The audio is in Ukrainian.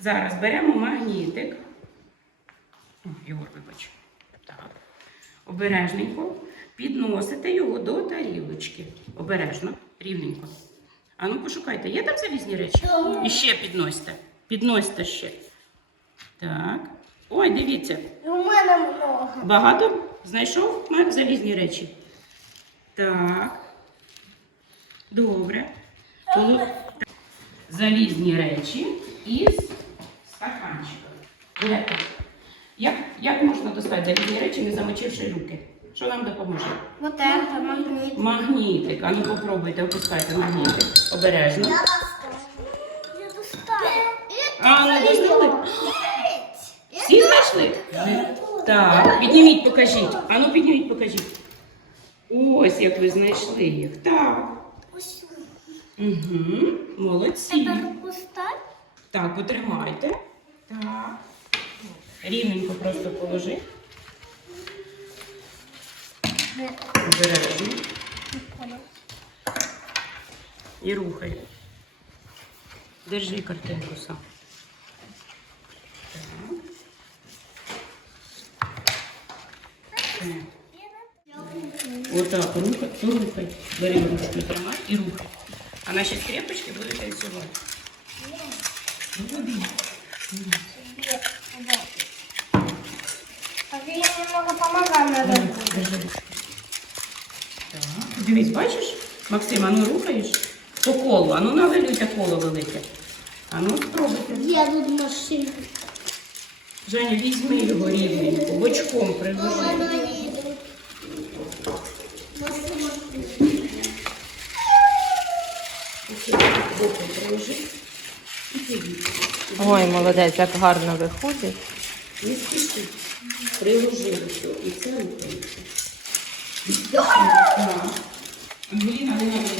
Зараз беремо магнітик. О, Єгор, вибач. Так. Обережненько підносите його до тарілочки. Обережно, рівненько. А ну пошукайте, є там залізні речі? І ще підносьте. Підносьте ще. Так. Ой, дивіться. У мене много. Багато знайшов Ма- залізні речі. Так. Добре. Залізні речі із. Гляньте. Як, як можна достати залізні речі, не замочивши руки? Що нам допоможе? Вот это магніт. Магнітик. А ну попробуйте, опускайте магнітик. Обережно. Я достала. А, ну? Всі знайшли? Так, підніміть, покажіть. А ну підніміть, покажіть. Ось як ви знайшли їх. Так. Угу. Молодці. Тепер пуста. Так, потримайте. Так. Рівненько просто положи. Обережно. І рухай. Держи картинку сам. Так. Так. Отак, рухай, то рухай. Бери ручку, тримай і рухай. А наші скрепочки будуть танцювати. А я немного помогаю. Так. Дивись, бачиш, Максим, а ну рухаєш по колу, а ну навалюйте коло велике. А ну спробуйте. Я тут машину. Женя, візьми його рівненько, бочком приложи. Боком приложи. Ой, молодець, як гарно виходить. Не спіши. приложили все. І це рухається. Ангеліна, не надо.